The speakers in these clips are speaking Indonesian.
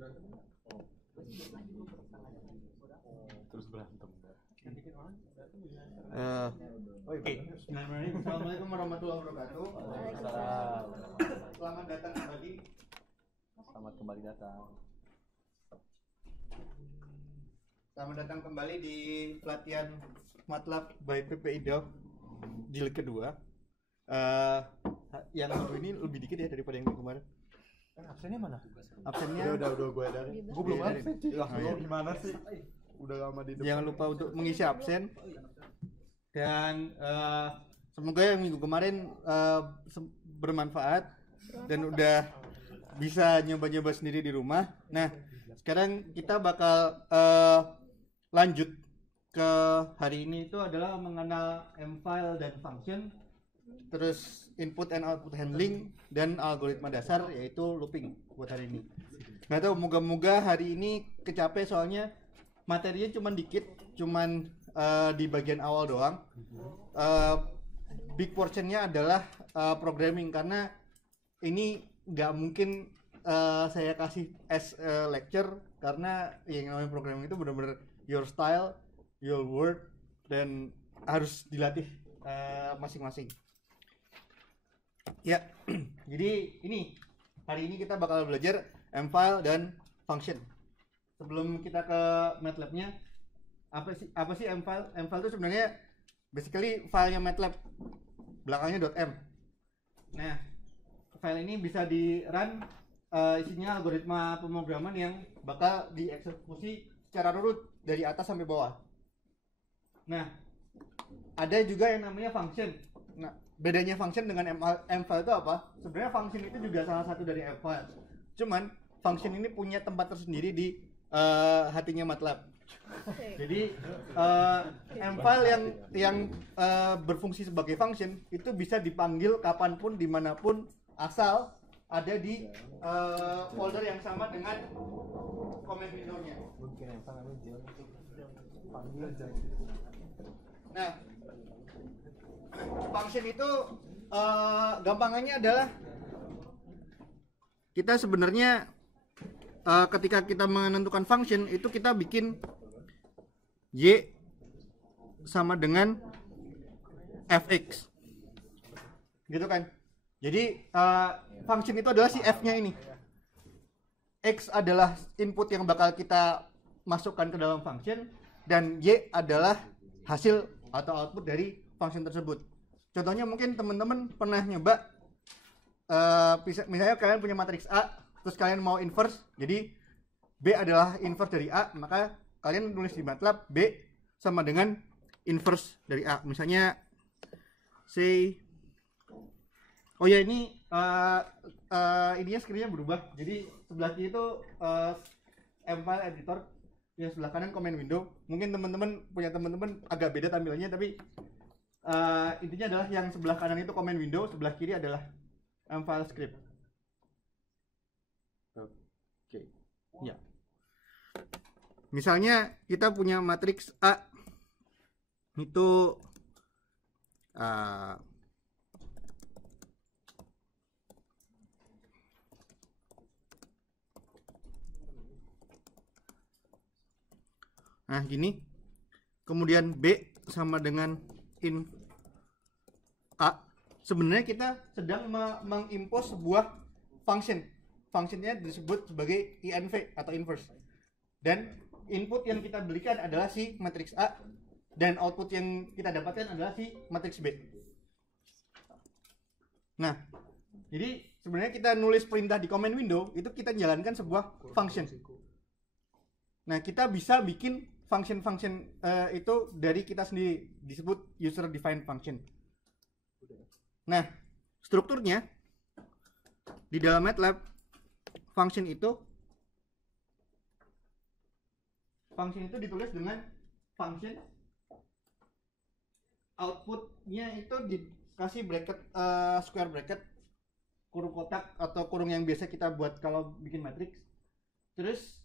Terus berantem. Oke. Assalamualaikum warahmatullahi wabarakatuh. Selamat datang kembali. Selamat kembali datang. Selamat datang kembali di pelatihan MATLAB by PPI Doc jilid kedua. Yang minggu ini lebih dikit ya daripada yang minggu kemarin. Absennya mana? Absennya udah gue ada. Gue belum absen. Gimana sih? Udah lama di depan. Jangan lupa untuk mengisi absen. Dan semoga yang minggu kemarin bermanfaat dan udah bisa nyoba-nyoba sendiri di rumah. Nah, sekarang kita bakal lanjut ke hari ini itu adalah mengenal M-file dan function, terus input and output handling dan algoritma dasar yaitu looping buat hari ini. Nggak tahu, moga-moga hari ini kecape soalnya materinya cuman dikit, cuman di bagian awal doang. Big portionnya adalah programming, karena ini nggak mungkin saya kasih as lecture, karena yang namanya programming itu benar-benar your style, your word, dan harus dilatih masing-masing. Ya, jadi hari ini kita bakal belajar M-file dan function. Sebelum kita ke MATLAB-nya, apa sih M-file? M-file itu sebenarnya basically filenya MATLAB, belakangnya .m. Nah, file ini bisa di run, isinya algoritma pemrograman yang bakal dieksekusi secara urut dari atas sampai bawah. Nah, ada juga yang namanya function. Nah, bedanya function dengan M-file itu apa? Sebenarnya function itu juga salah satu dari M-file. Cuman function ini punya tempat tersendiri di hatinya MATLAB. Jadi M-file yang berfungsi sebagai function itu bisa dipanggil kapanpun, dimanapun, asal ada di folder yang sama dengan command window-nya. Nah, function itu gampangannya adalah kita sebenarnya ketika kita menentukan function itu kita bikin y sama dengan fx, gitu kan. Jadi function itu adalah si f-nya ini. X adalah input yang bakal kita masukkan ke dalam function, dan y adalah hasil atau output dari function tersebut. Contohnya mungkin teman-teman pernah nyoba, misalnya kalian punya matriks A, terus kalian mau inverse, jadi B adalah inverse dari A, maka kalian tulis di MATLAB B sama dengan inverse dari A. Misalnya say, oh ya ini ininya screen-nya berubah. Jadi sebelah kiri itu M-file editor, yang sebelah kanan command window. Mungkin teman-teman punya teman-teman agak beda tampilannya, tapi intinya adalah yang sebelah kanan itu command window, sebelah kiri adalah M-file script. Oke. Ya. Misalnya kita punya matriks A itu nah gini, kemudian B sama dengan in A. Sebenarnya kita sedang mengimpos sebuah function. Functionnya disebut sebagai inv atau inverse. Dan input yang kita berikan adalah si matriks A, dan output yang kita dapatkan adalah si matriks B. Nah, jadi sebenarnya kita nulis perintah di command window itu kita jalankan sebuah function. Nah, kita bisa bikin function itu dari kita sendiri, disebut user defined function. Nah, strukturnya di dalam MATLAB, function itu ditulis dengan function, outputnya itu dikasih bracket, square bracket, kurung kotak atau kurung yang biasa kita buat kalau bikin matriks, terus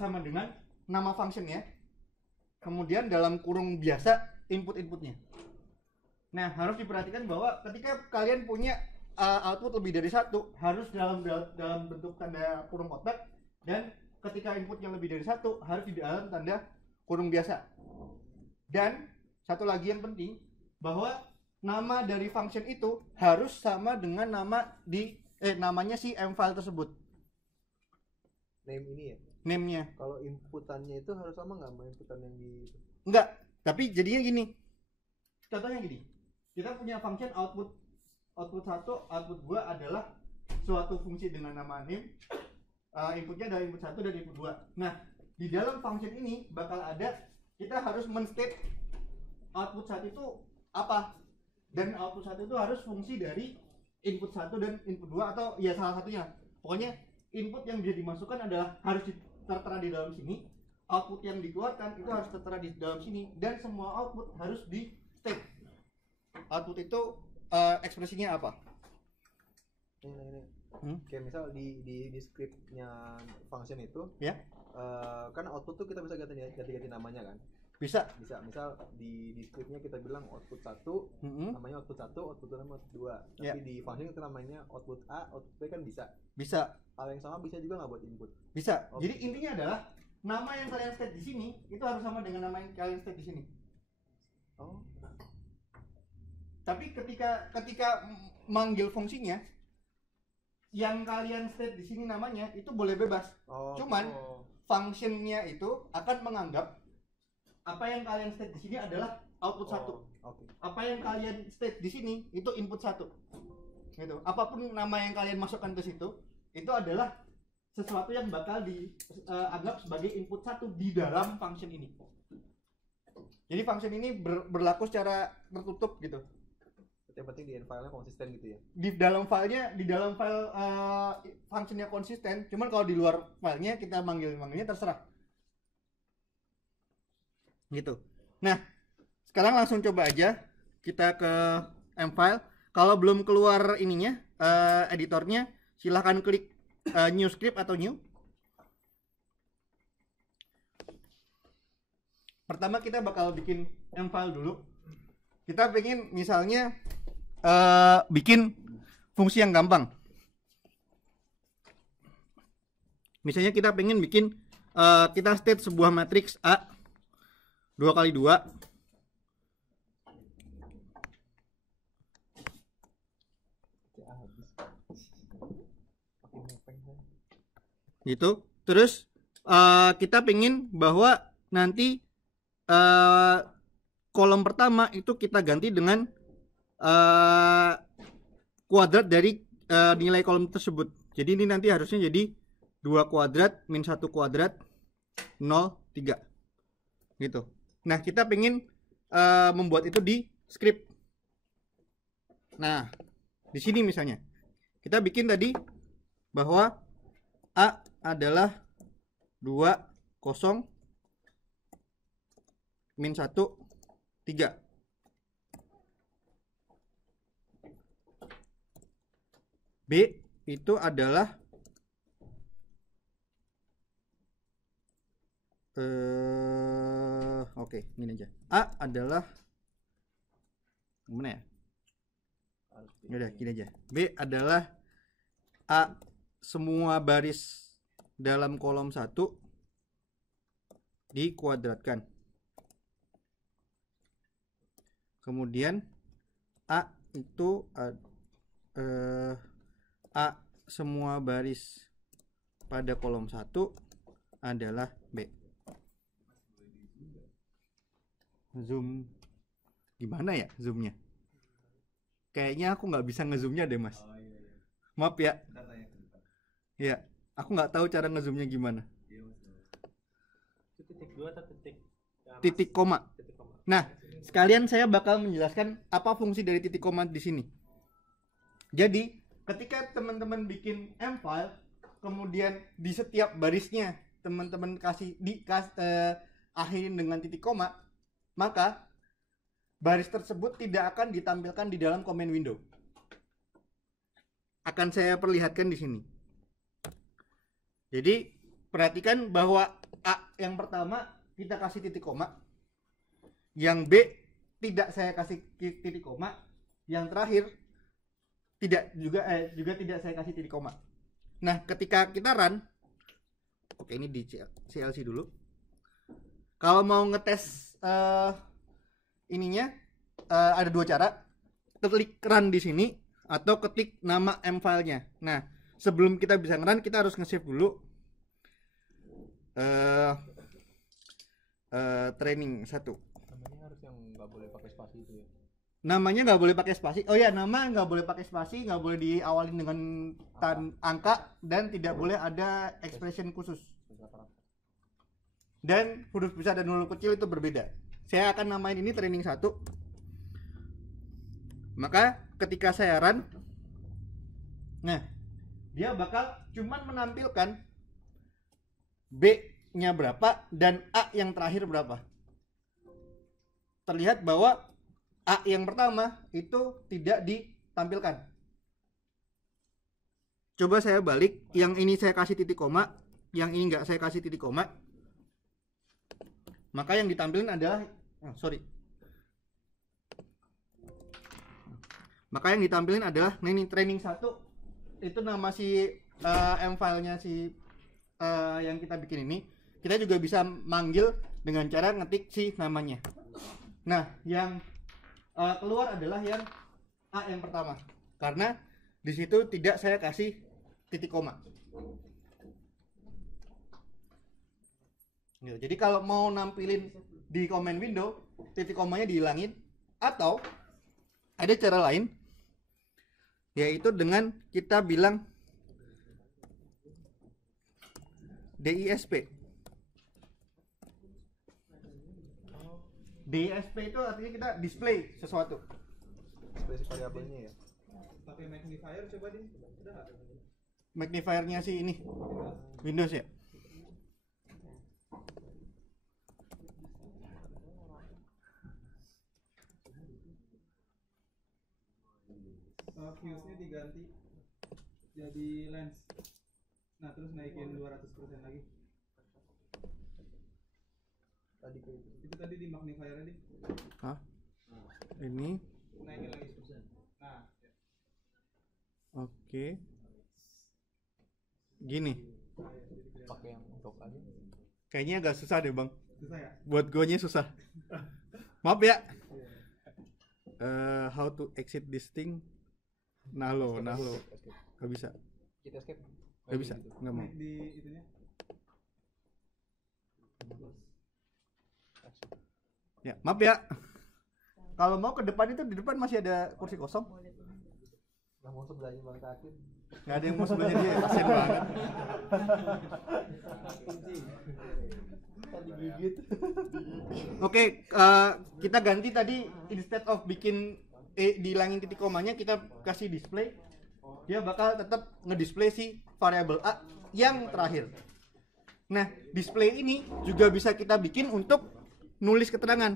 sama dengan nama functionnya, kemudian dalam kurung biasa inputnya. Nah, harus diperhatikan bahwa ketika kalian punya output lebih dari satu, harus dalam bentuk tanda kurung kotak, dan ketika inputnya lebih dari 1 harus di dalam tanda kurung biasa. Dan satu lagi yang penting, bahwa nama dari function itu harus sama dengan namanya si M-file tersebut. Name ini ya? Name-nya. Kalau inputannya itu harus sama nggak sama inputan yang di... Enggak, tapi jadinya gini. Contohnya gini. Kita punya function output 1, output 2 adalah suatu fungsi dengan nama name. Inputnya dari input 1 dan input 2. Nah, di dalam function ini bakal ada, kita harus men-state output 1 itu apa. Dan output 1 itu harus fungsi dari input 1 dan input 2 atau ya salah satunya. Pokoknya input yang bisa dimasukkan adalah harus tertera di dalam sini, output yang dikeluarkan itu harus tertera di dalam sini, dan semua output harus di state. Output itu ekspresinya apa? Ini. Kayak misal di scriptnya function itu ya, kan output tuh kita bisa ganti namanya kan? Bisa misal di scriptnya kita bilang output 1 namanya output 1, output 2 namanya output 2, tapi di function itu namanya output A, output B kan bisa. Hal yang sama bisa juga nggak buat input? Bisa. Okay. Jadi intinya adalah nama yang kalian state di sini itu harus sama dengan nama yang kalian state di sini. Oh. Tapi ketika manggil fungsinya, yang kalian state di sini namanya itu boleh bebas. Cuman functionnya itu akan menganggap apa yang kalian state di sini adalah output 1. Okay. Apa yang kalian state di sini itu input 1. Gitu. Apapun nama yang kalian masukkan ke situ, itu adalah sesuatu yang bakal dianggap sebagai input 1 di dalam function ini. Jadi function ini berlaku secara tertutup gitu. Yang penting di file-nya konsisten gitu ya. Di dalam file functionnya konsisten, cuman kalau di luar filenya kita manggilnya terserah. Gitu. Nah, sekarang langsung coba aja kita ke M-file. Kalau belum keluar ininya, editornya, silahkan klik new script atau new. Pertama kita bakal bikin M-file dulu. Kita pengen misalnya bikin fungsi yang gampang. Misalnya kita pengen bikin kita state sebuah matriks A 2x2 gitu. Terus kita pengen bahwa nanti kolom pertama itu kita ganti dengan kuadrat dari nilai kolom tersebut. Jadi ini nanti harusnya jadi 2 kuadrat min 1 kuadrat 0, 3 gitu. Nah, kita pengen membuat itu di script. Nah, di sini misalnya kita bikin tadi bahwa A adalah 2, 0 min 1, 3. B itu adalah oke, ini aja. A adalah mana ya? Udah, gini aja. B adalah A semua baris dalam kolom 1 dikuadratkan. Kemudian A itu A semua baris pada kolom 1 adalah B. Zoom gimana ya zoomnya? Kayaknya aku nggak bisa ngezoomnya deh, Mas. Maaf ya. Ya, aku nggak tahu cara ngezoomnya gimana. Titik koma. Nah, sekalian saya bakal menjelaskan apa fungsi dari titik koma di sini. Jadi, ketika teman-teman bikin M-file, kemudian di setiap barisnya teman-teman akhirin dengan titik koma, maka baris tersebut tidak akan ditampilkan di dalam command window. Akan saya perlihatkan di sini. Jadi, perhatikan bahwa A yang pertama kita kasih titik koma, yang B tidak saya kasih titik koma, yang terakhir tidak juga tidak saya kasih titik koma. Nah, ketika kita run, Oke, ini di CLC dulu. Kalau mau ngetes ininya ada dua cara. Klik run di sini atau ketik nama M-file-nya. Nah, sebelum kita bisa nge-run, kita harus nge-save dulu training 1. Namanya harus yang nggak boleh pakai spasi itu ya. Namanya nggak boleh pakai spasi. Oh ya, nama nggak boleh pakai spasi, nggak boleh diawalin dengan angka, dan tidak boleh ada expression khusus. Dan huruf besar dan huruf kecil itu berbeda. Saya akan namain ini training 1. Maka ketika saya run, nah dia bakal cuman menampilkan B-nya berapa dan A yang terakhir berapa. Terlihat bahwa A yang pertama itu tidak ditampilkan. Coba saya balik, yang ini saya kasih titik koma, yang ini nggak saya kasih titik koma. Maka yang ditampilkan adalah Maka yang ditampilkan adalah ini training 1. Itu nama si M-file-nya si yang kita bikin ini. Kita juga bisa manggil dengan cara ngetik si namanya. Nah, yang keluar adalah yang A yang pertama, karena di situ tidak saya kasih titik koma. Jadi kalau mau nampilin di command window, titik komanya dihilangin, atau ada cara lain, yaitu dengan kita bilang DISP. DISP itu artinya kita display sesuatu. Display variabelnya ya. Pakai magnifier coba deh. Udah enggak? Magnifiernya sih ini Windows ya. Fuse-nya diganti jadi lens. Nah, terus naikin 200% lagi. Tadi kayak itu. Itu tadi di magnifier tadi. Hah? Ini. Naikin lagi 1%. Nah, ya. Oke. Gini. Pakai yang untuk aja. Kayaknya agak susah deh, Bang. Susah ya? Buat gonya susah. Maaf ya. How to exit this thing? Nah lo. Gak bisa. Kita escape. Gak bisa. Gak mau. Di itunya. Ya, maaf ya. Kalau mau ke depan itu, di depan masih ada kursi kosong. Nggak mau sebelahnya balik kaki. Nggak ada yang mau sebelahnya dia, kasian banget. Tadi gigit. Oke, kita ganti tadi, instead of bikin dihilangin titik komanya, kita kasih display. Dia bakal tetap ngedisplay si variabel A yang terakhir. Nah, display ini juga bisa kita bikin untuk nulis keterangan.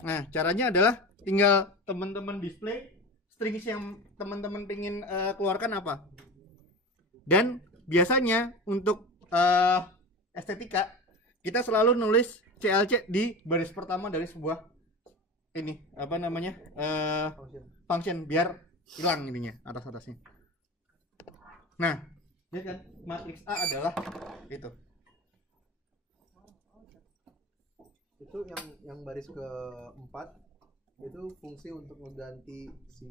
Nah, caranya adalah tinggal teman-teman display strings yang teman-teman pengen keluarkan apa. Dan biasanya untuk estetika, kita selalu nulis CLC di baris pertama dari sebuah ini, apa namanya, function, biar hilang ininya, atas-atasnya. Nah, ya kan, matriks A adalah itu. Itu yang baris keempat itu fungsi untuk mengganti si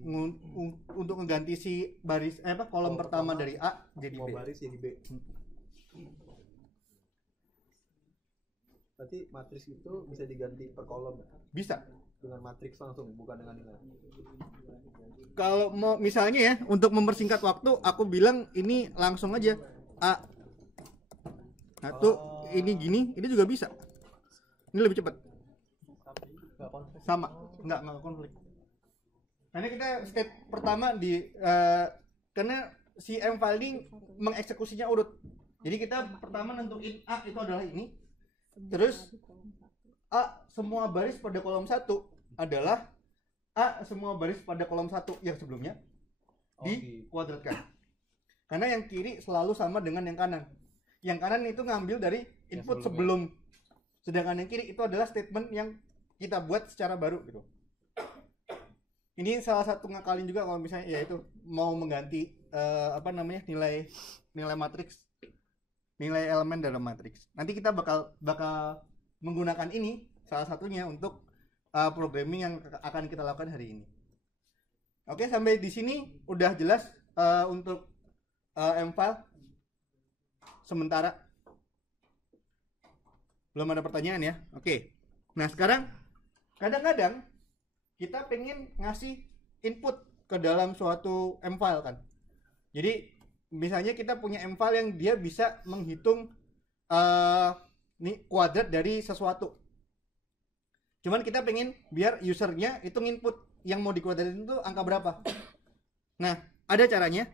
untuk mengganti si baris kolom pertama dari A jadi B. Baris jadi B. Berarti matriks itu bisa diganti per kolom. Bisa. Dengan matriks langsung, bukan dengan nilai. Kalau mau misalnya ya, untuk mempersingkat waktu, aku bilang ini langsung aja A. Nah tuh ini gini, ini juga bisa. Ini lebih cepat. Sama, enggak konflik. Karena kita step pertama di karena si M-file ini mengeksekusinya urut. Jadi kita pertama nentuin A itu adalah ini. Terus A semua baris pada kolom 1 adalah A semua baris pada kolom 1 yang sebelumnya dikuadratkan. Karena yang kiri selalu sama dengan yang kanan. Yang kanan itu ngambil dari input sebelum. Sedangkan yang kiri itu adalah statement yang kita buat secara baru gitu. Ini salah satu ngakalin juga kalau misalnya ya itu mau mengganti nilai matriks, nilai elemen dalam matriks. Nanti kita bakal menggunakan ini salah satunya untuk programming yang akan kita lakukan hari ini. Oke, sampai di sini udah jelas untuk M-file sementara. Belum ada pertanyaan ya? Oke. Nah, sekarang kadang-kadang kita pengen ngasih input ke dalam suatu M-file kan. Jadi misalnya kita punya M-file yang dia bisa menghitung kuadrat dari sesuatu. Cuman kita pengen biar usernya itu input yang mau dikuadratin itu angka berapa. Nah, ada caranya.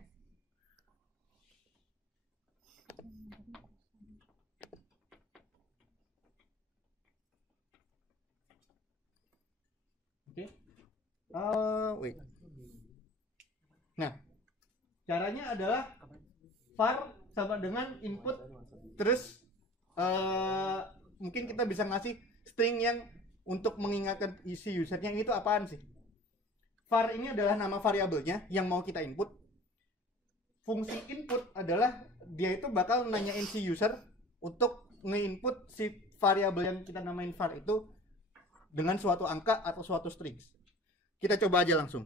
Wait. Nah, caranya adalah var sama dengan input, terus mungkin kita bisa ngasih string yang untuk mengingatkan isi usernya itu apaan sih. Var ini adalah nama variabelnya yang mau kita input. Fungsi input adalah dia itu bakal nanyain si user untuk nge-input si variabel yang kita namain var itu dengan suatu angka atau suatu strings. Kita coba aja langsung.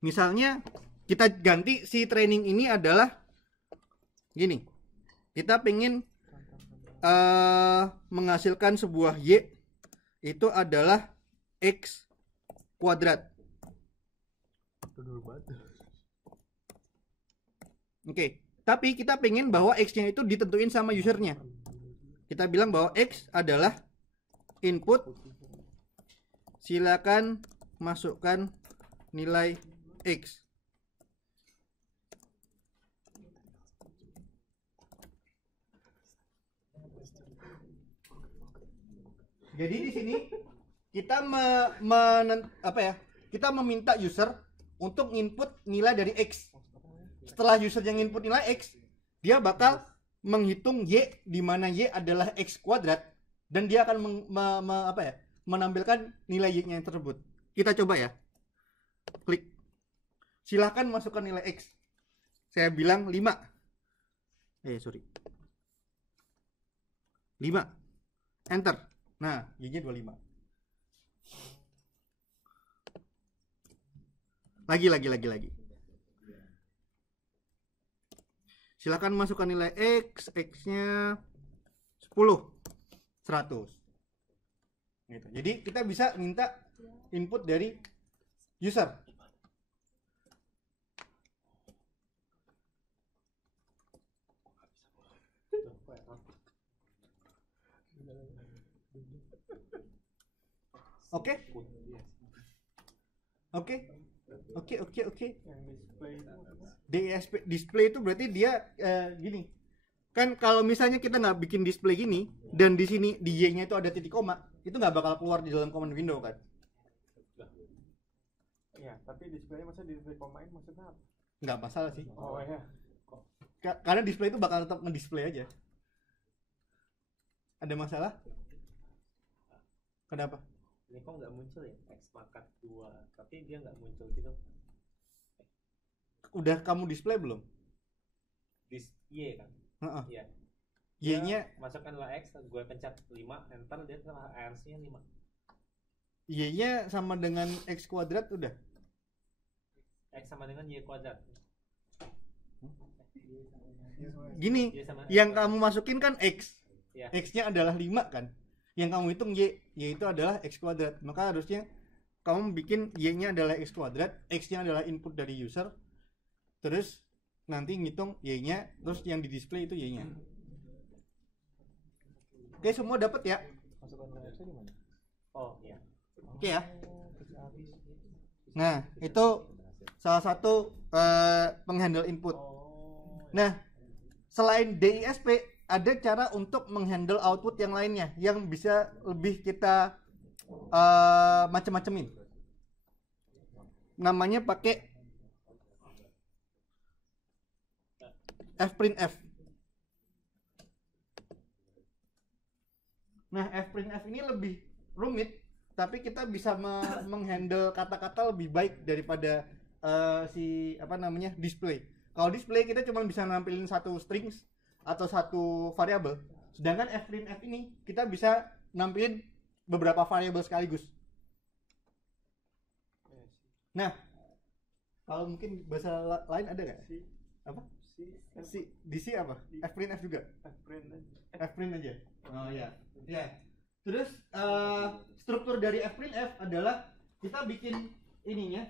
Misalnya kita ganti si training ini adalah gini. Kita pengen menghasilkan sebuah y itu adalah x kuadrat. Oke, tapi kita pengen bahwa x-nya itu ditentuin sama usernya. Kita bilang bahwa x adalah input, silakan masukkan nilai x. Jadi di sini kita kita meminta user untuk input nilai dari x. Setelah user yang input nilai x, dia bakal menghitung y, di mana y adalah x kuadrat, dan dia akan menampilkan nilai y-nya yang tersebut. Kita coba ya. Klik. Silahkan masukkan nilai x. Saya bilang 5. 5. Enter. Nah, y-nya 25. Lagi. Silahkan masukkan nilai x. X-nya 10. 100 gitu. Jadi kita bisa minta input dari user. Oke. Display itu berarti dia gini. Kan kalau misalnya kita nggak bikin display gini dan di sini di y-nya itu ada titik koma, itu nggak bakal keluar di dalam command window kan? Iya, tapi display masa di display komain maksudnya apa? Nggak masalah sih. Oh ya. Karena display itu bakal tetap nge-display aja. Ada masalah? Kenapa? Ini kok nggak muncul ya x pangkat 2, tapi dia nggak muncul gitu. Udah kamu display belum? Y kan? Iya. Y-nya masukkanlah x, gue pencet 5, enter, dia telah ARC-nya 5. Y-nya sama dengan x kuadrat udah. X sama dengan y kuadrat. Gini, yang kamu masukin kan x. Ya. X-nya adalah 5 kan. Yang kamu hitung y itu adalah x kuadrat. Maka harusnya kamu bikin y-nya adalah x kuadrat, x-nya adalah input dari user. Terus nanti ngitung y-nya, terus yang di display itu y-nya. Oke, semua dapat ya? Oh iya. Oke ya. Nah, itu salah satu penghandle input. Nah, selain DISP ada cara untuk menghandle output yang lainnya yang bisa lebih kita macem-macemin. Namanya pakai fprintf. Nah, fprintf ini rumit, tapi kita bisa menghandle kata-kata lebih baik daripada display. Kalau display kita cuma bisa nampilin satu strings atau satu variabel, sedangkan fprintf ini kita bisa nampilin beberapa variabel sekaligus. Nah, kalau mungkin bahasa lain ada nggak? Apa? Di C apa? Fprintf juga? Fprint aja. Oh ya. Ya. Terus struktur dari fprintf adalah kita bikin ininya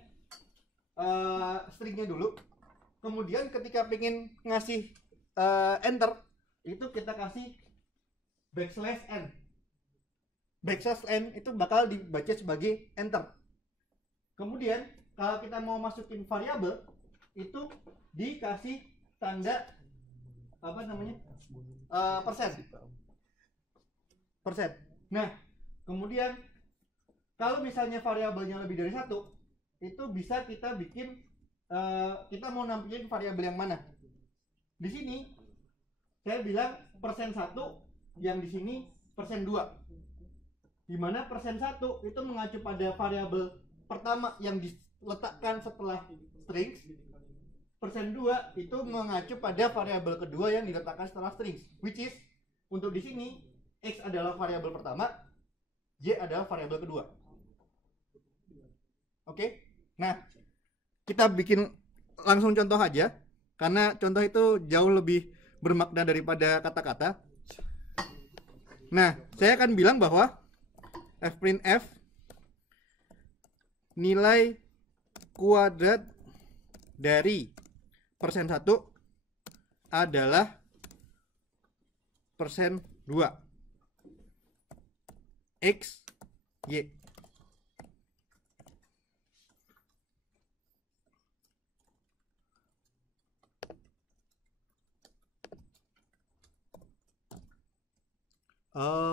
stringnya dulu. Kemudian ketika pengen ngasih enter, itu kita kasih \n. \n itu bakal dibaca sebagai enter. Kemudian kalau kita mau masukin variabel, itu dikasih tanda persen. Nah, kemudian kalau misalnya variabelnya lebih dari satu, itu bisa kita bikin kita mau nampilin variabel yang mana. Di sini saya bilang %1, yang di sini %2. Di mana %1 itu mengacu pada variabel pertama yang diletakkan setelah strings. %2 itu mengacu pada variabel kedua yang diletakkan setelah strings, which is untuk di sini x adalah variabel pertama, y adalah variabel kedua. Oke? Nah, kita bikin langsung contoh aja, karena contoh itu jauh lebih bermakna daripada kata-kata. Nah, saya akan bilang bahwa fprintf nilai kuadrat dari %1 adalah %2 x y.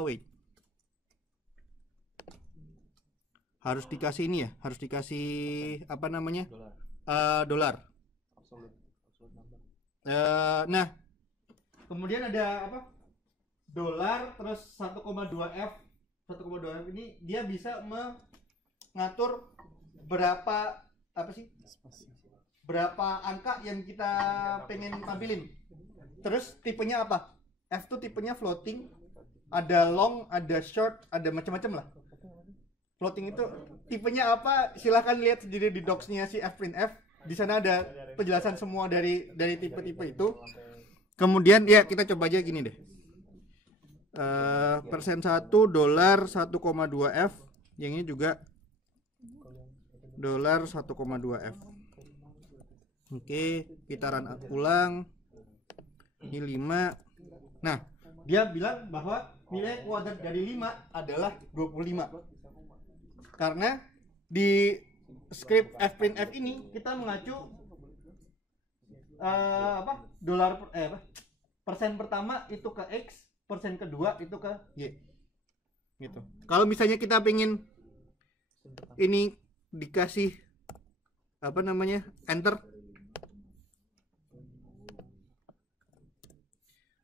Wait. Harus dikasih ini ya, harus dikasih apa namanya? Dolar. Nah, kemudian ada apa? Dolar terus 1,2f. 1,2f ini dia bisa mengatur berapa berapa angka yang kita pengen tampilin. Terus tipenya apa? F itu tipenya floating, ada long, ada short, ada macam-macam lah. Floating itu tipenya apa? Silahkan lihat sendiri di docs-nya si fprintf. Di sana ada penjelasan semua dari tipe-tipe itu. Kemudian ya kita coba aja gini deh. %1 dolar 1,2f, yang ini juga dolar 1,2f. Oke, kita run ulang. Ini 5. Nah, dia bilang bahwa nilai kuadrat dari 5 adalah 25. Karena di script fprintf ini kita mengacu persen pertama itu ke x, persen kedua itu ke y. Gitu. Kalau misalnya kita pengen ini dikasih enter,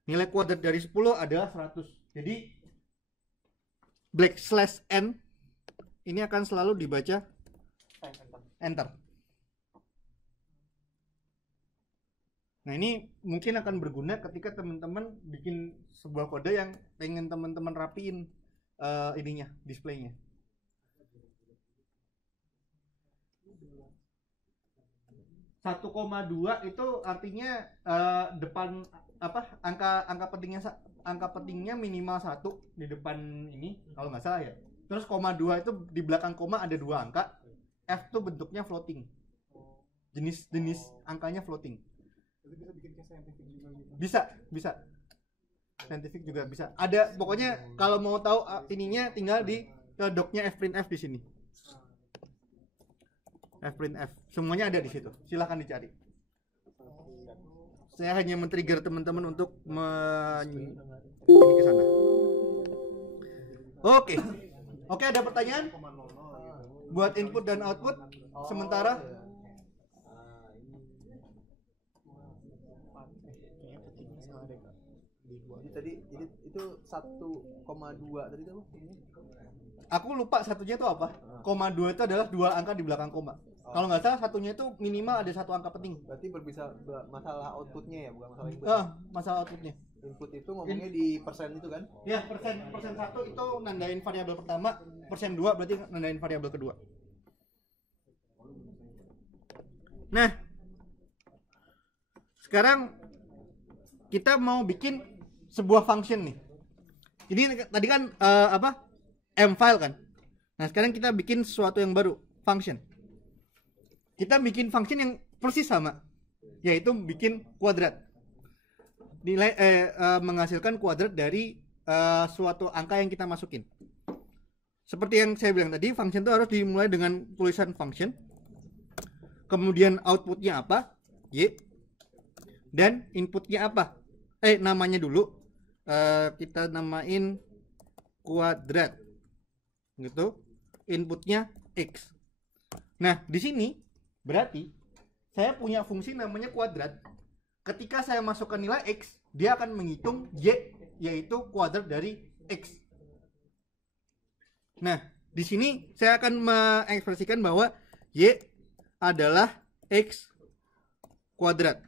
nilai kuadrat dari 10 adalah 100. Jadi \n ini akan selalu dibaca enter. Nah, ini mungkin akan berguna ketika teman-teman bikin sebuah kode yang pengen teman-teman rapiin ininya, displaynya. Satu koma dua itu artinya depan angka pentingnya minimal 1 di depan ini kalau nggak salah ya. Terus koma 2 itu di belakang koma ada 2 angka. F itu bentuknya floating. Jenis angkanya floating. Bisa bikin kayak scientific juga gitu. Bisa. Scientific juga bisa. Ada pokoknya kalau mau tahu ininya tinggal di doc-nya fprintf di sini. Fprintf. Semuanya ada di situ. Silahkan dicari. Saya hanya men-trigger teman-teman untuk ini ke sana. Oke, ada pertanyaan? Buat input dan output sementara. Jadi itu 1,2 tadi itu apa? Aku lupa satunya itu apa. Koma 2 itu adalah dua angka di belakang koma. Kalau nggak salah satunya itu minimal ada satu angka penting. Berarti masalah outputnya ya, bukan masalah input. Masalah outputnya. Input itu ngomongnya di persen itu kan? Ya, persen 1 itu nandain variabel pertama, persen 2 berarti nandain variabel kedua. Nah, sekarang kita mau bikin sebuah function nih. Ini tadi kan M-file kan. Nah, sekarang kita bikin sesuatu yang baru, function. Kita bikin function yang persis sama, yaitu bikin kuadrat. Nilai menghasilkan kuadrat dari suatu angka yang kita masukin. Seperti yang saya bilang tadi, function itu harus dimulai dengan tulisan function. Kemudian outputnya apa? Y. Dan inputnya apa? Namanya dulu. Kita namain kuadrat. Gitu. Inputnya X. Nah, di sini berarti saya punya fungsi namanya kuadrat. Ketika saya masukkan nilai X, dia akan menghitung Y, yaitu kuadrat dari X. Nah, di sini saya akan mengekspresikan bahwa Y adalah X kuadrat.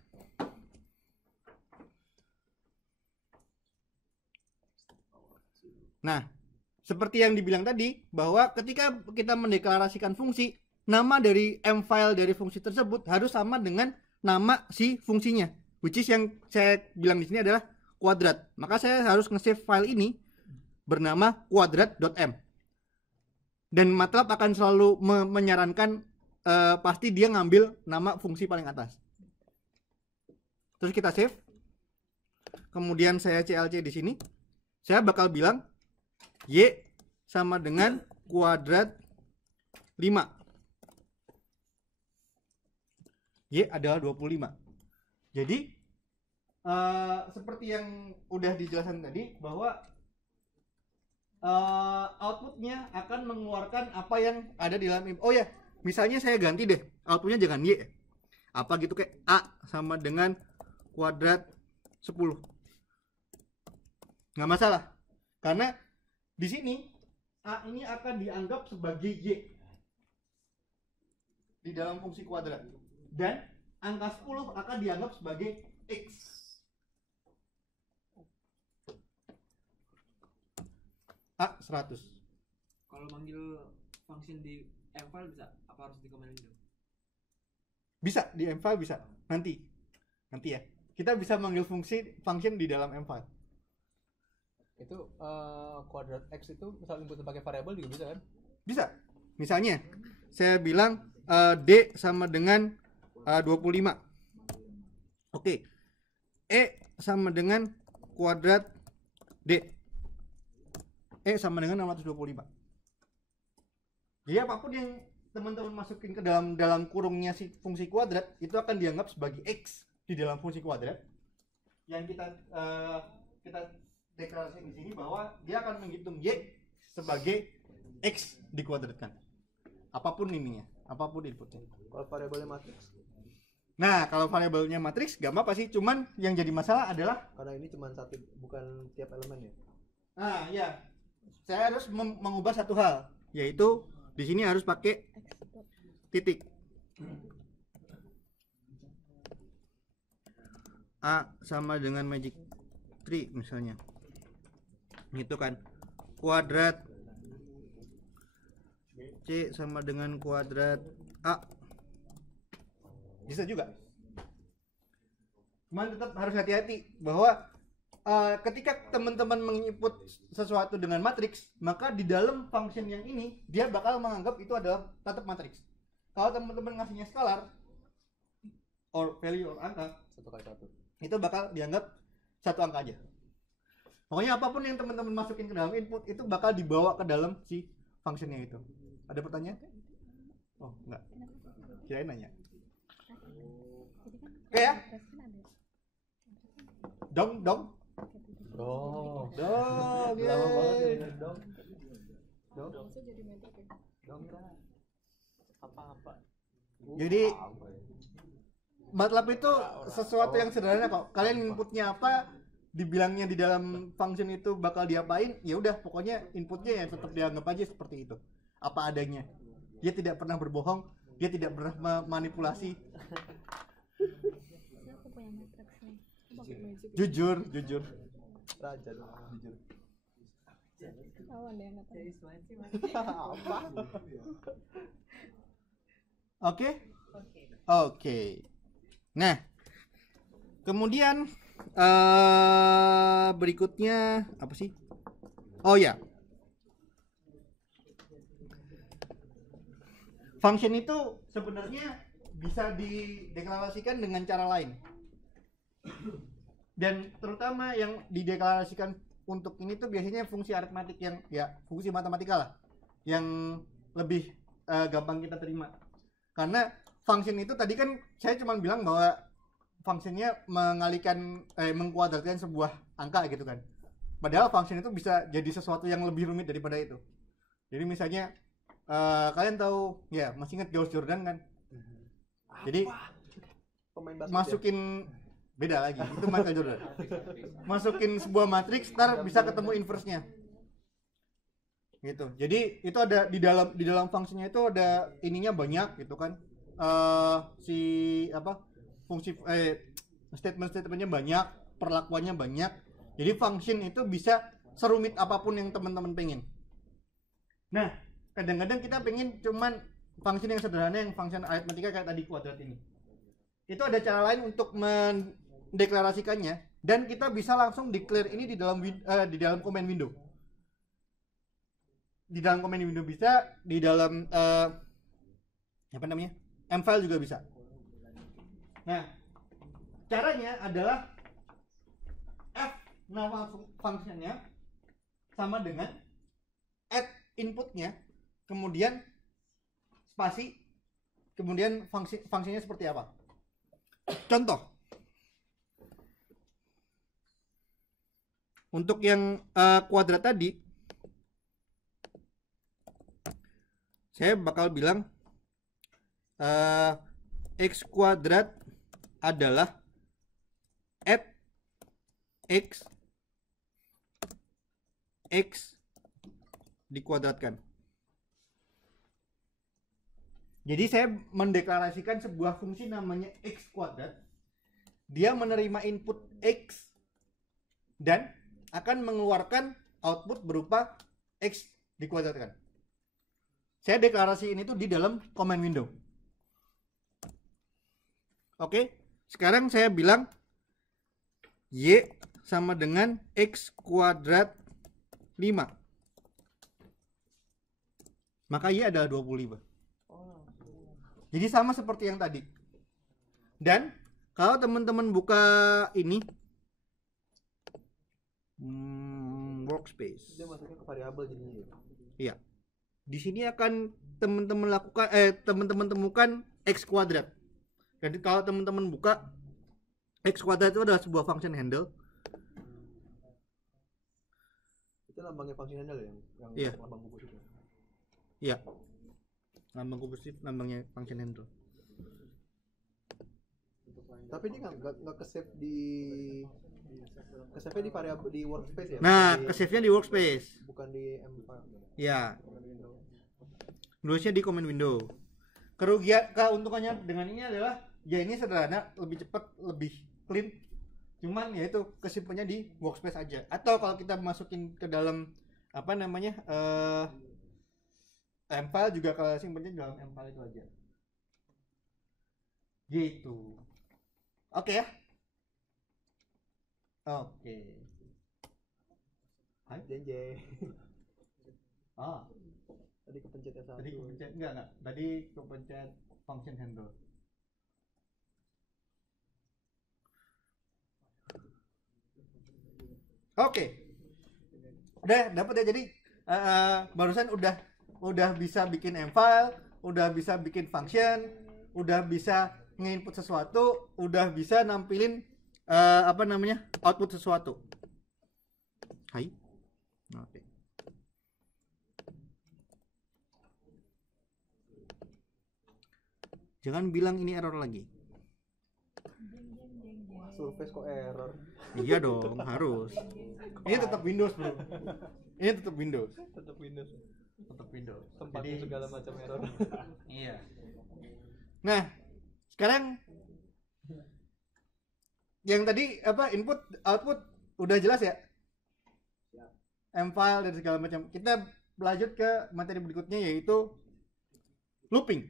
Nah, seperti yang dibilang tadi, bahwa ketika kita mendeklarasikan fungsi, nama dari M-file dari fungsi tersebut harus sama dengan nama si fungsinya, which is yang saya bilang di sini adalah kuadrat. Maka saya harus nge-save file ini bernama kuadrat.m. Dan MATLAB akan selalu menyarankan pasti dia ngambil nama fungsi paling atas. Terus kita save. Kemudian saya CLC di sini. Saya bakal bilang Y sama dengan kuadrat 5. Y adalah 25. Jadi seperti yang udah dijelaskan tadi, bahwa outputnya akan mengeluarkan apa yang ada di dalam. Oh ya, misalnya saya ganti deh, outputnya jangan Y, apa gitu, kayak A sama dengan kuadrat 10. Nggak masalah, karena di sini A ini akan dianggap sebagai Y di dalam fungsi kuadrat, dan angka 10 akan dianggap sebagai X. A 100. Kalau manggil function di M-file bisa, apa harus dikomenin dulu? Bisa di M-file, bisa nanti ya kita bisa manggil function di dalam M-file. Itu kuadrat X itu misal input sebagai variabel juga bisa kan? Bisa. Misalnya saya bilang D sama dengan 25. Oke. E sama dengan kuadrat D. E sama dengan 625. Jadi apapun yang teman-teman masukin ke dalam kurungnya si fungsi kuadrat itu akan dianggap sebagai X di dalam fungsi kuadrat. Yang kita deklarasi di sini bahwa dia akan menghitung Y sebagai X dikuadratkan. Apapun ininya, apapun inputnya. Kalau variabelnya matriks? Nah, kalau variabelnya matriks gak apa sih, cuman yang jadi masalah adalah karena ini cuma satu, bukan tiap elemen ya. Nah, ya. Saya harus mengubah satu hal, yaitu di sini harus pakai titik. A sama dengan magic tree misalnya. Gitu kan. Kuadrat C sama dengan kuadrat A. Bisa juga. Cuman tetap harus hati-hati bahwa ketika teman-teman menginput sesuatu dengan matriks, maka di dalam function yang ini dia bakal menganggap itu adalah tetap matriks. Kalau teman-teman ngasihnya skalar or value or angka, 1 kali 1, itu bakal dianggap satu angka aja. Pokoknya apapun yang teman-teman masukin ke dalam input itu bakal dibawa ke dalam si functionnya itu. Ada pertanyaan? Oh, enggak. Kirain nanya. Oke ya? Dong. Dong. Ya. Lama banget ya dong. Dong. Apa-apa. Jadi MATLAB itu sesuatu yang sederhana kok. Kalian inputnya apa, dibilangnya di dalam function itu bakal diapain, ya udah pokoknya inputnya ya tetap dianggap aja seperti itu, apa adanya. Dia tidak pernah berbohong, dia tidak pernah memanipulasi. Aku punya matriks nih. Jujur Raja dong, jujur. Oh, ada yang kata. Apa? Oke. Nah, kemudian berikutnya apa sih? Oh ya, function itu sebenarnya bisa dideklarasikan dengan cara lain. Dan terutama yang dideklarasikan untuk ini tuh biasanya fungsi aritmatik yang ya fungsi matematika lah, yang lebih gampang kita terima. Karena function itu tadi kan saya cuma bilang bahwa fungsinya mengkuadratkan sebuah angka gitu kan. Padahal function itu bisa jadi sesuatu yang lebih rumit daripada itu. Jadi misalnya kalian tahu ya, masih ingat George Jordan kan? Jadi masukin beda lagi, itu Michael Jordan. Masukin sebuah matriks, ntar bisa ketemu inverse-nya. Gitu. Jadi itu ada di dalam fungsinya itu ada ininya banyak gitu kan. Statement-statementnya banyak, perlakuannya banyak. Jadi function itu bisa serumit apapun yang teman-teman pengen. Nah, kadang-kadang kita pengen cuman function yang sederhana, yang function aritmatika kayak tadi kuadrat ini. Itu ada cara lain untuk mendeklarasikannya, dan kita bisa langsung declare ini di dalam command window. Di dalam command window bisa, di dalam mfile juga bisa. Nah, caranya adalah f nama fungsinya sama dengan add inputnya, kemudian spasi, kemudian fungsinya seperti apa. Contoh untuk yang kuadrat tadi, saya bakal bilang x kuadrat adalah add x dikuadratkan. Jadi saya mendeklarasikan sebuah fungsi namanya x kuadrat. Dia menerima input x dan akan mengeluarkan output berupa x dikuadratkan. Saya deklarasiin itu di dalam command window. Oke, sekarang saya bilang y sama dengan x kuadrat 5. Maka y adalah 25. Jadi sama seperti yang tadi. Dan kalau teman-teman buka ini workspace, dia masuknya ke variabel jadinya. Iya. Di sini akan teman-teman temukan x kuadrat. Jadi kalau teman-teman buka, x kuadrat itu adalah sebuah function handle. Itu lambangnya function handle ya, yang iya. Lambang kubus itu. Iya. Lambang kubus itu lambangnya function handle. Tapi dia nggak ke-save di variabel di workspace ya? Nah, ke-save-nya di workspace. Bukan di mfile. Ya. Nulisnya di command window. Keuntungannya dengan ini adalah ya ini sederhana, lebih cepat, lebih clean. Cuman ya itu kesimpulannya di workspace aja. Atau kalau kita masukin ke dalam mfile juga, kalau simpennya dalam mfile itu aja. Gitu. Oke ya. Oke. Hai JJ. Tadi kepencet S1. Tadi kepencet enggak. Tadi kepencet function handle. Oke. Udah dapat ya, jadi barusan udah bisa bikin mfile, udah bisa bikin function, udah bisa nge-input sesuatu, udah bisa nampilin output sesuatu. Hai. Oke. Jangan bilang ini error lagi. Surface kok error. Iya dong, harus. Ini tetap Windows, Bro. Ini tetap Windows. Tetap Windows. Tetap Windows. Tempatnya segala macam error. Iya. Nah, sekarang yang tadi apa input output udah jelas ya? M-file dan segala macam. Kita lanjut ke materi berikutnya yaitu looping.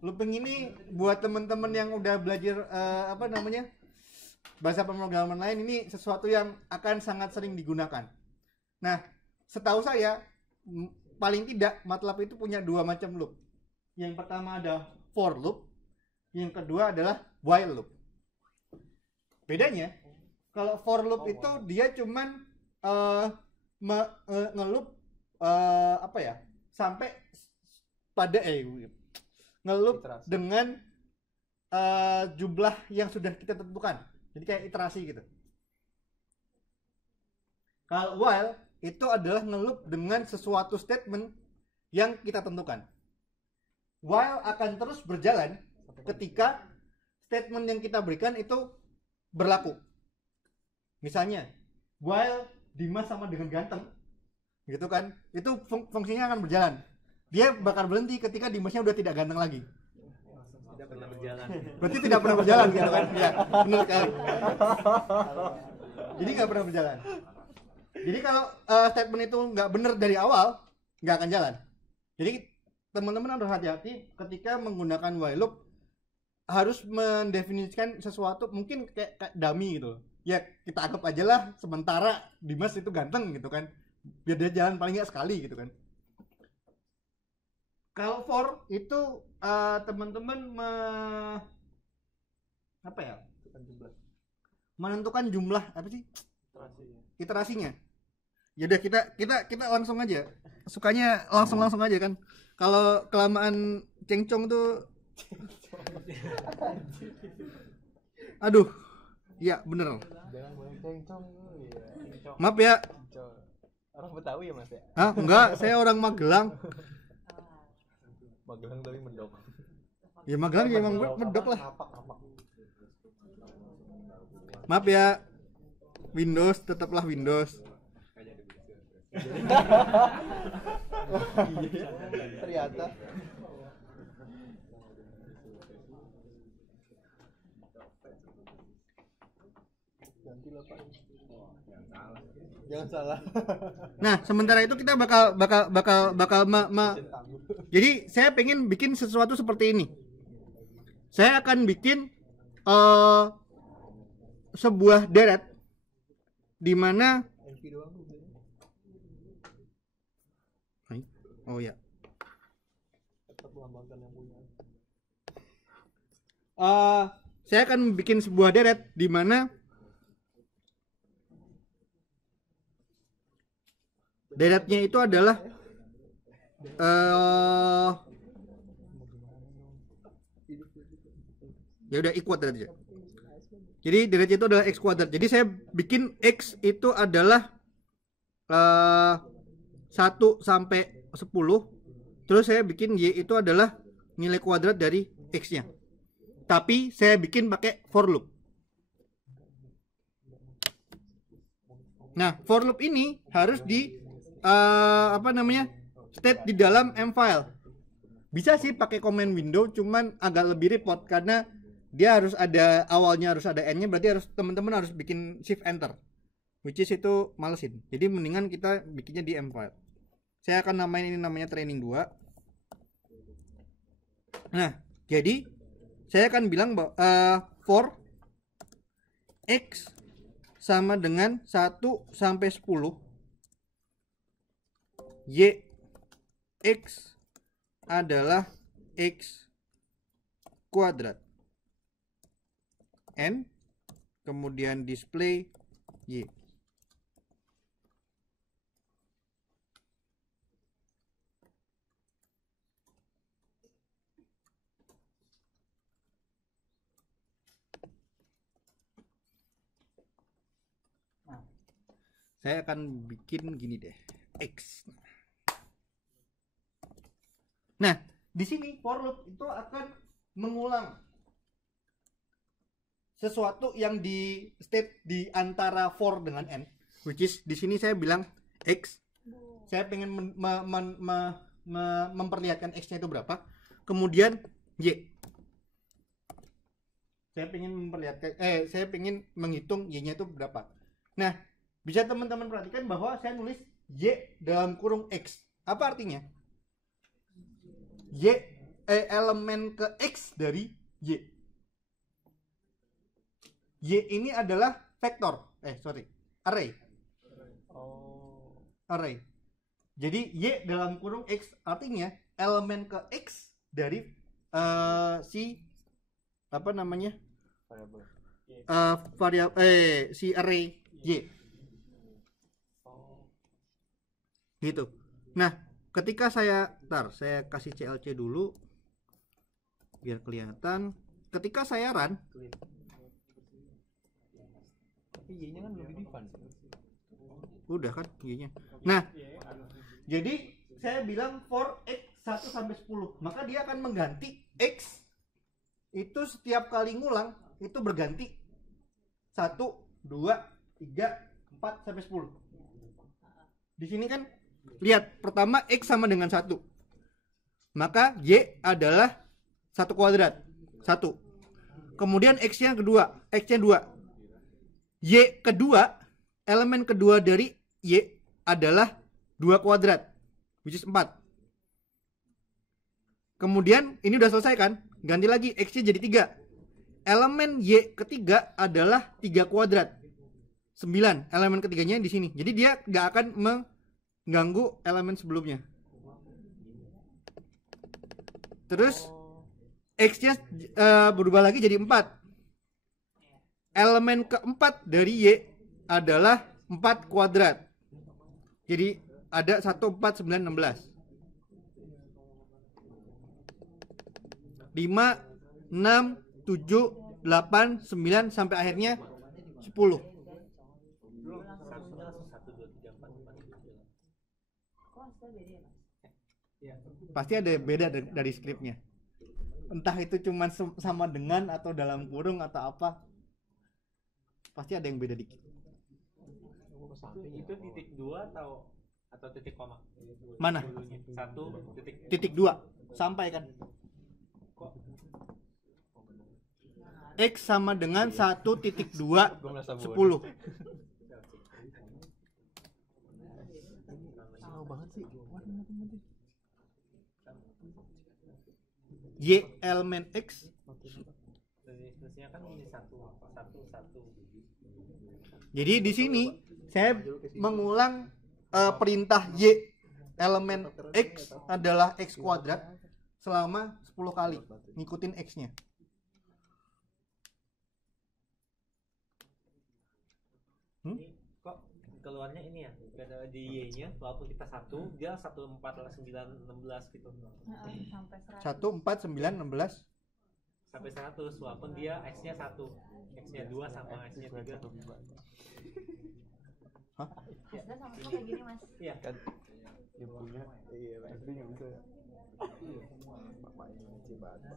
Looping ini buat teman-teman yang udah belajar bahasa pemrograman lain, ini sesuatu yang akan sangat sering digunakan. Nah, setahu saya paling tidak MATLAB itu punya dua macam loop. Yang pertama ada for loop, yang kedua adalah while loop. Bedanya, kalau for loop itu dia cuman ngeloop sampai pada ngeloop dengan jumlah yang sudah kita tentukan. Jadi kayak iterasi gitu. Kalau while itu adalah ngeloop dengan sesuatu statement yang kita tentukan. While akan terus berjalan ketika statement yang kita berikan itu berlaku. Misalnya, while Dimas sama dengan ganteng, gitu kan? Itu fungsinya akan berjalan. Dia bakal berhenti ketika Dimasnya udah tidak ganteng lagi. Tidak pernah berjalan. Berarti tidak pernah berjalan gitu kan? Ya, benar sekali. Jadi nggak pernah berjalan. Jadi kalau statement itu nggak benar dari awal, nggak akan jalan. Jadi teman-teman harus hati-hati ketika menggunakan while loop, harus mendefinisikan sesuatu mungkin kayak dummy gitu. Ya kita anggap aja lah sementara Dimas itu ganteng gitu kan, biar dia jalan paling nggak sekali gitu kan. Kalau for itu teman-teman menentukan jumlah apa sih iterasinya. Ya udah kita langsung aja, sukanya langsung aja kan. Kalau kelamaan cengcong tuh aduh, iya bener. Jangan boleh cengcong. Maaf ya. Orang Betawi ya Mas ya? Ah enggak, saya orang Magelang. Magelang tapi Mendok. Ya Magelang ya emang Mendok lah. Apak. Maaf ya. Windows tetaplah Windows. Ternyata. Gantilah Pak. Jangan salah. Nah, sementara itu kita bakal jadi saya pengen bikin sesuatu seperti ini. Saya akan bikin sebuah deret di mana oh ya. Saya akan bikin sebuah deret di mana deretnya itu adalah ya udah x kuadrat aja. Jadi deretnya itu adalah x kuadrat. Jadi saya bikin x itu adalah 1 sampai 10. Terus saya bikin y itu adalah nilai kuadrat dari x-nya. Tapi saya bikin pakai for loop. Nah, for loop ini harus di state di dalam M-file. Bisa sih pakai command window, cuman agak lebih repot karena dia harus ada awalnya, harus ada n-nya, berarti harus teman-teman harus bikin shift enter, which is itu malesin. Jadi mendingan kita bikinnya di M-file. Saya akan namain ini namanya training 2. Nah, jadi saya akan bilang bahwa for x sama dengan 1 sampai 10, y x adalah x kuadrat, n kemudian display y. Saya akan bikin gini deh, x. Nah, di sini for loop itu akan mengulang sesuatu yang di state di antara for dengan n, which is di sini saya bilang x. Saya pengen memperlihatkan x-nya itu berapa. Kemudian y. Saya pengen menghitung y-nya itu berapa. Nah, bisa teman-teman perhatikan bahwa saya nulis y dalam kurung x. Apa artinya? Elemen ke x dari y. Y ini adalah vektor. Array. Array. Jadi y dalam kurung x artinya elemen ke x dari si apa namanya? Si array y. Gitu. Nah, ketika saya kasih CLC dulu biar kelihatan. Ketika saya run, tapi y-nya kan belum di-define. Udah kan y-nya. Nah, jadi saya bilang for x 1 sampai 10, maka dia akan mengganti x itu setiap kali ngulang itu berganti 1, 2, 3, 4 sampai 10. Di sini kan lihat, pertama x sama dengan 1. Maka y adalah 1 kuadrat. 1. Kemudian x-nya 2. Y kedua, elemen kedua dari y adalah 2 kuadrat, which is 4. Kemudian ini udah selesai kan? Ganti lagi, x-nya jadi 3. Elemen y ketiga adalah 3 kuadrat. 9, elemen ketiganya di sini. Jadi dia nggak akan mengganggu elemen sebelumnya. Terus x-nya berubah lagi jadi 4. Elemen keempat dari y adalah 4 kuadrat. Jadi ada 1, 4, 9, 16. 5, 6, 7, 8, 9 sampai akhirnya 10. Pasti ada beda dari skripnya. Entah itu cuma sama dengan atau dalam kurung atau apa. Pasti ada yang beda dikit. Itu titik 2 atau titik koma? Mana? 1 titik 2 sampai kan? X sama dengan 1.2 10. Y elemen X. Jadi di sini saya mengulang perintah Y elemen X adalah X kuadrat selama 10 kali, ngikutin X-nya. Kok keluarnya ini ya, di Y-nya walaupun kita 1, dia 1, 4, 9, 16 gitu. Sampai 1, 4, 9, 16 sampai 100 walaupun dia X-nya 1, X-nya 2 sama X-nya 3. Hah? Sudah sama kayak gini, Mas. Iya kan. Yang punya SD nggak bisa ya. Bapaknya ngeci banget.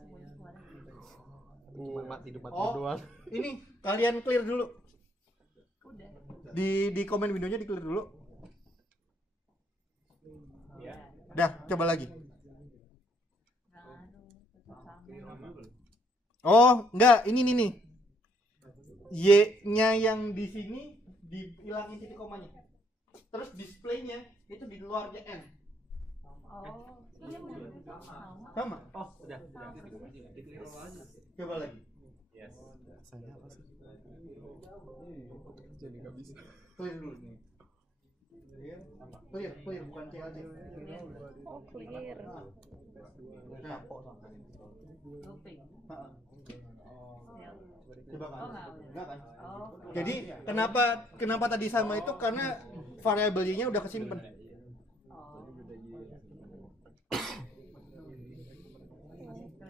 Cuma mati doang. Ini kalian clear dulu. Udah. Di komen windownya di clear dulu. Ya. Dah, coba lagi. Oh, enggak, ini nih. Y-nya yang di sini dihilangin titik komanya. Terus displaynya itu di luarnya N. Oh, iya Sama? Oh, udah. Coba lagi. Yes. Saya apa sih? Jadi nggak bisa. Clear dulu nih. Clear, bukan CLD. Oh, clear. Nah, Looping. coba kan? Enggak kan? Oh. Jadi kenapa tadi sama itu karena variabel Y-nya udah kesimpan.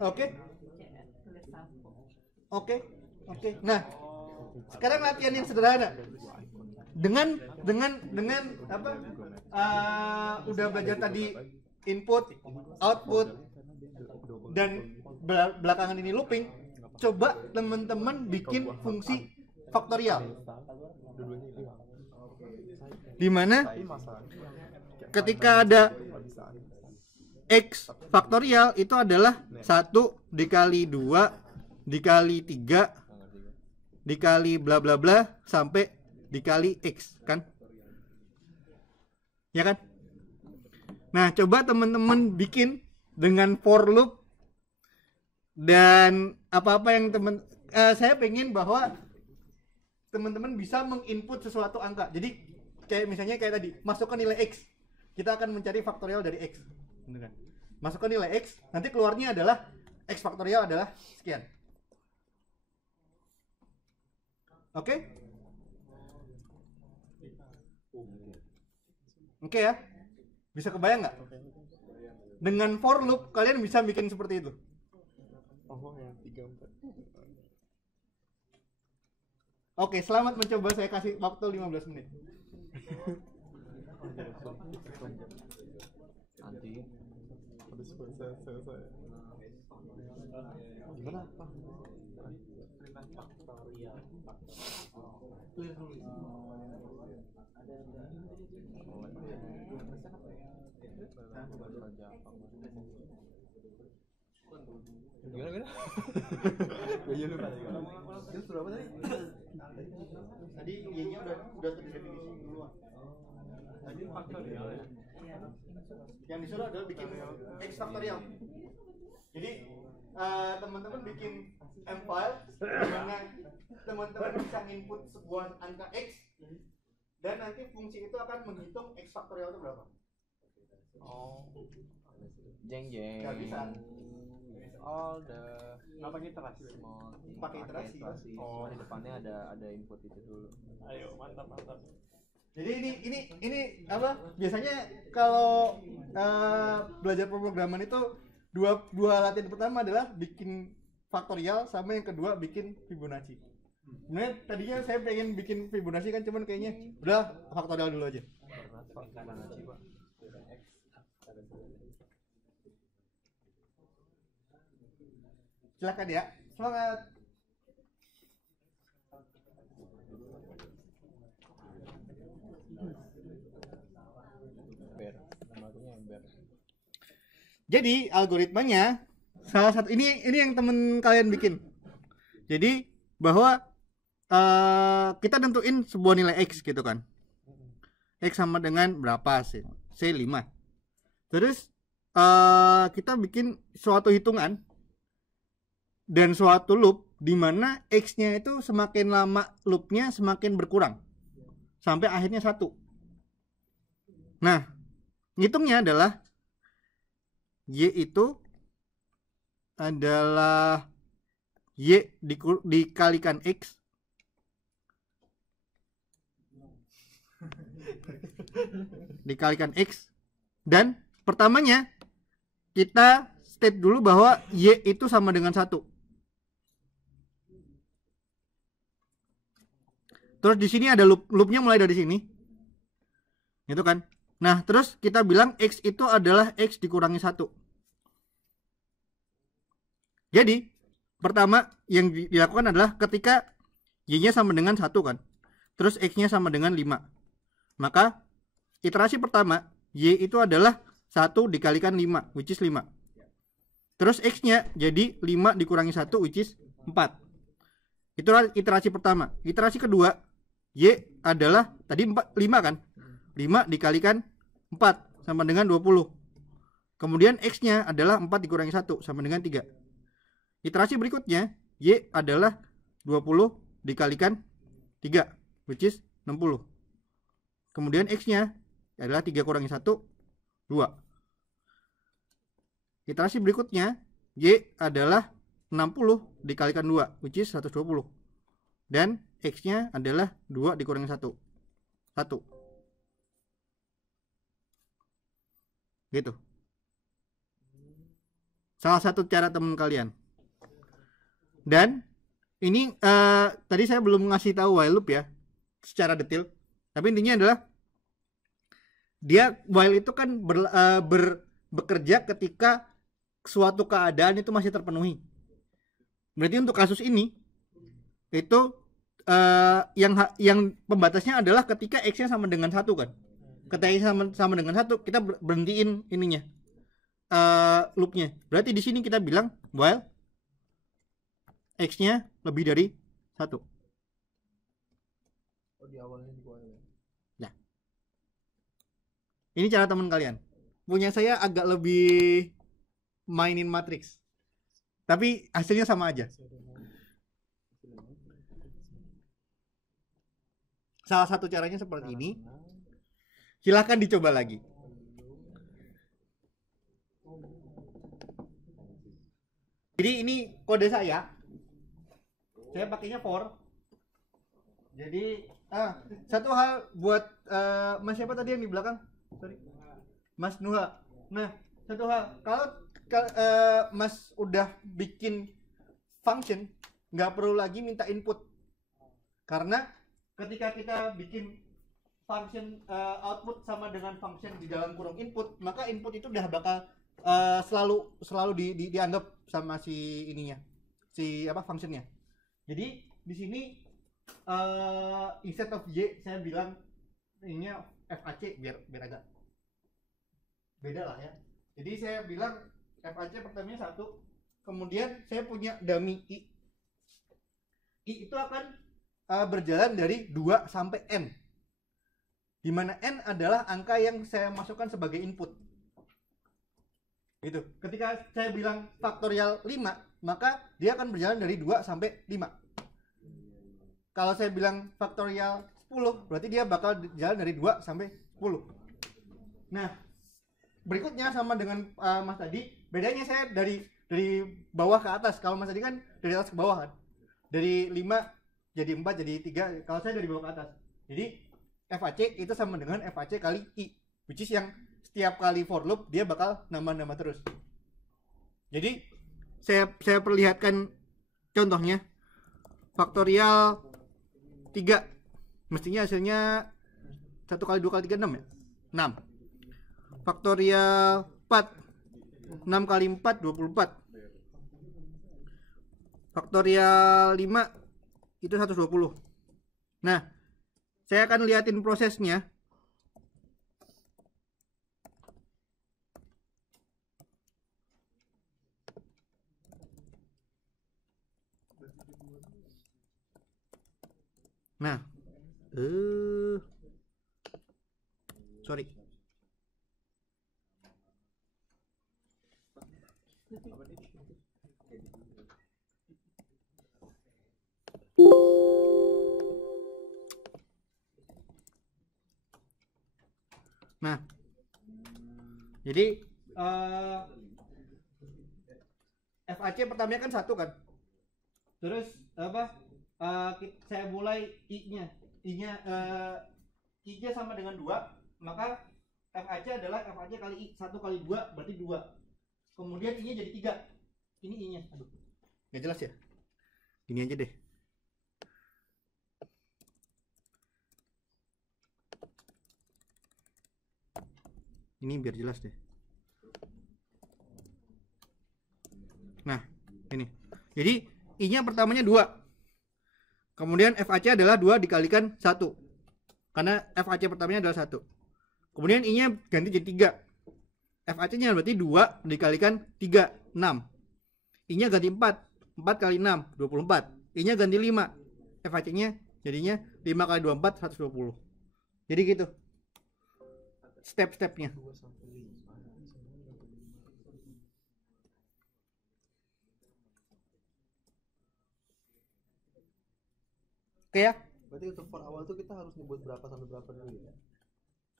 Oke. Nah, sekarang latihan yang sederhana. Dengan apa? Udah belajar tadi input, output, dan belakangan ini looping. coba teman-teman bikin fungsi faktorial. Dimana ketika ada x faktorial itu adalah 1 dikali 2 dikali 3 dikali bla bla bla sampai dikali x kan? Ya kan? Nah, coba teman-teman bikin dengan for loop dan apa-apa yang saya pengen bahwa teman-teman bisa menginput sesuatu angka. Jadi kayak misalnya kayak tadi, masukkan nilai x. Kita akan mencari faktorial dari x. Benar kan? Masukkan nilai x, nanti keluarnya adalah x faktorial adalah sekian. Oke? Oke ya? Bisa kebayang nggak? Dengan for loop kalian bisa bikin seperti itu. Oke, selamat mencoba, saya kasih waktu 15 menit. Nanti habis selesai. Gimana? Gimana? Gue lupa lagi. Terus berapa tadi? Tadi Y-nya udah terdefinisi duluan. Tadi faktorial. Yang disuruh adalah bikin x faktorial. Jadi teman-teman bikin M file dimana teman-teman bisa input sebuah angka x dan nanti fungsi itu akan menghitung x faktorial itu berapa. Oh. Jeng jeng. Gak bisa. All the Nggak pakai iterasi. Pakai iterasi. Oh, di depannya ada input itu dulu. Ayo, mantap. Jadi ini apa? Biasanya kalau belajar pemrograman itu dua latihan pertama adalah bikin faktorial sama yang kedua bikin Fibonacci. Sebenarnya tadinya saya pengen bikin Fibonacci kan, cuman kayaknya udah faktorial dulu aja. Silakan ya, semangat. Jadi algoritmanya salah satu ini yang temen kalian bikin. Jadi bahwa kita tentuin sebuah nilai x gitu kan. X sama dengan berapa sih? C 5. Terus kita bikin suatu hitungan dan suatu loop di mana x-nya itu semakin lama loopnya semakin berkurang sampai akhirnya 1. Nah, ngitungnya adalah y itu adalah y dikalikan x dikalikan x, dan pertamanya kita state dulu bahwa y itu sama dengan 1. Terus di sini ada loopnya mulai dari sini, gitu kan? Nah, terus kita bilang x itu adalah x dikurangi 1. Jadi, pertama yang dilakukan adalah ketika y-nya sama dengan 1 kan. Terus x-nya sama dengan 5. Maka, iterasi pertama, y itu adalah 1 dikalikan 5, which is 5. Terus x-nya jadi 5 dikurangi 1, which is 4. Itulah iterasi pertama. Iterasi kedua, y adalah tadi 5 kan. 5 dikalikan 4 sama dengan 20. Kemudian x-nya adalah 4 dikurangi 1 sama dengan 3. Iterasi berikutnya, y adalah 20 dikalikan 3, which is 60. Kemudian x-nya adalah 3 kurangi 1, 2. Iterasi berikutnya, y adalah 60 dikalikan 2, which is 120. Dan x-nya adalah 2 dikurangi 1, 1. Gitu. Salah satu cara teman kalian. Dan ini tadi saya belum ngasih tahu while loop ya secara detail. Tapi intinya adalah dia while itu kan bekerja ketika suatu keadaan itu masih terpenuhi. Berarti untuk kasus ini itu yang pembatasnya adalah ketika x-nya sama dengan 1 kan. Ketika x sama dengan 1, kita berhentiin ininya. Loopnya. Berarti di sini kita bilang while x-nya lebih dari 1. Oh, di awalnya di while. Ya. Ini cara teman kalian. Punya saya agak lebih mainin matriks. Tapi hasilnya sama aja. Salah satu caranya seperti ini. Silahkan dicoba lagi. Jadi ini kode saya. Saya pakainya for. Jadi satu hal buat Mas siapa tadi yang di belakang? Sorry. Mas Nuha. Nah, satu hal, kalau Mas udah bikin function, nggak perlu lagi minta input. Karena ketika kita bikin function output sama dengan function di dalam kurung input, maka input itu udah bakal selalu dianggap sama si ininya, si functionnya. Jadi di sini instead of y saya bilang ininya FAC biar agak beda lah ya. Jadi saya bilang FAC pertamanya 1, kemudian saya punya dummy i. I itu akan berjalan dari 2 sampai n, di mana n adalah angka yang saya masukkan sebagai input. Gitu. Ketika saya bilang faktorial 5, maka dia akan berjalan dari 2 sampai 5. Kalau saya bilang faktorial 10, berarti dia bakal jalan dari 2 sampai 10. Nah, berikutnya sama dengan Mas tadi, bedanya saya dari bawah ke atas. Kalau Mas tadi kan dari atas ke bawah kan. Dari 5 jadi 4 jadi 3, kalau saya dari bawah ke atas. Jadi FAC itu sama dengan FAC kali I, which is yang setiap kali for loop dia bakal nambah-nambah terus. Jadi saya perlihatkan contohnya. Faktorial 3 mestinya hasilnya 1 kali 2 kali 3 6 ya? 6. Faktorial 4 6 kali 4 24. Faktorial 5 itu 120. Nah, saya akan liatin prosesnya. Nah, sorry. Nah, jadi FAC pertamanya kan 1 kan. Terus saya mulai I-nya sama dengan 2, maka FAC adalah FAC kali I, 1 kali 2 berarti 2. Kemudian I-nya jadi 3. Ini I-nya. Aduh. Nggak jelas ya? Gini aja deh. Ini biar jelas deh. Nah, ini. Jadi I-nya pertamanya 2. Kemudian FAC adalah 2 dikalikan 1. Karena FAC pertamanya adalah 1. Kemudian I-nya ganti jadi 3. FAC-nya berarti 2 dikalikan 3, 6. I-nya ganti 4. 4 kali 6, 24. I-nya ganti 5. FAC-nya jadinya 5 kali 24, 120. Jadi gitu. Step-stepnya. Oke ya? Berarti untuk for awal tuh kita harus nyebut berapa sampai berapa dulu ya?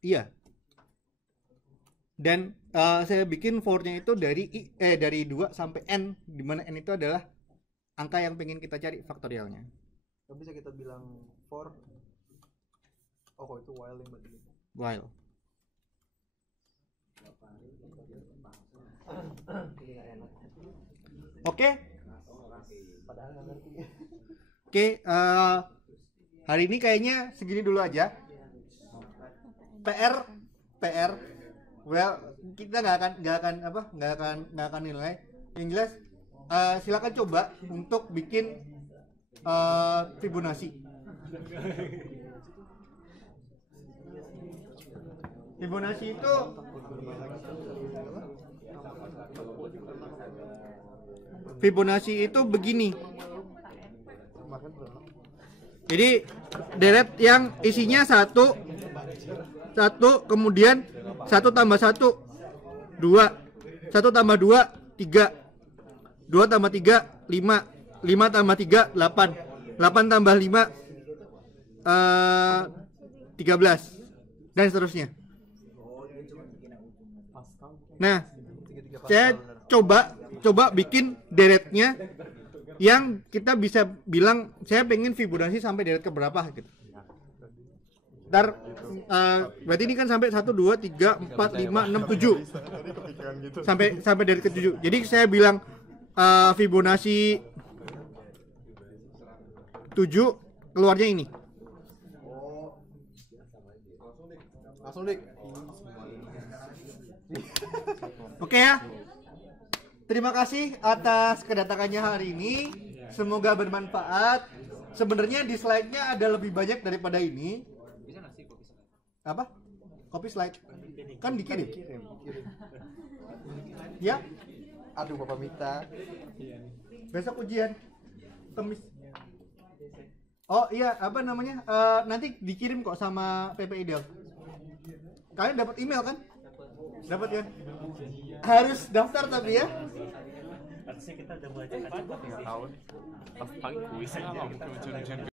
Iya. Dan saya bikin for-nya itu dari 2 sampai n, di mana n itu adalah angka yang pengen kita cari faktorialnya. Tapi bisa kita bilang for itu while yang berarti. While. Oke. Oke, hari ini kayaknya segini dulu aja. PR. Well, kita nggak akan nilai. Yang jelas silakan coba untuk bikin Fibonacci. Fibonacci itu begini. Jadi deret yang isinya satu, kemudian 1 tambah 1 2, 1 tambah 2 3, 2 tambah 3 5, 5 tambah 3 8, 8 tambah 5 13 dan seterusnya. Nah, saya coba bikin deretnya yang kita bisa bilang saya pengen Fibonacci sampai deret ke berapa gitu. Ntar berarti ini kan sampai 1 2 3 4 5 6 7. Sampai deret ke 7. Jadi saya bilang Fibonacci 7 keluarnya ini. Langsung dik. Oke ya. Terima kasih atas kedatangannya hari ini. Semoga bermanfaat. Sebenarnya di slide-nya ada lebih banyak daripada ini. Bisa nggak sih kopi slide? Apa? Copy slide. Kan dikirim. Ya. Aduh Bapak Mita. Besok ujian. Kamis. Oh iya, apa namanya? Nanti dikirim kok sama PP Ideal. Kalian dapat email kan? Dapat ya? Harus daftar tapi ya. Harusnya kita udah mulai cepat. Tahun pas pagi kuis aja kita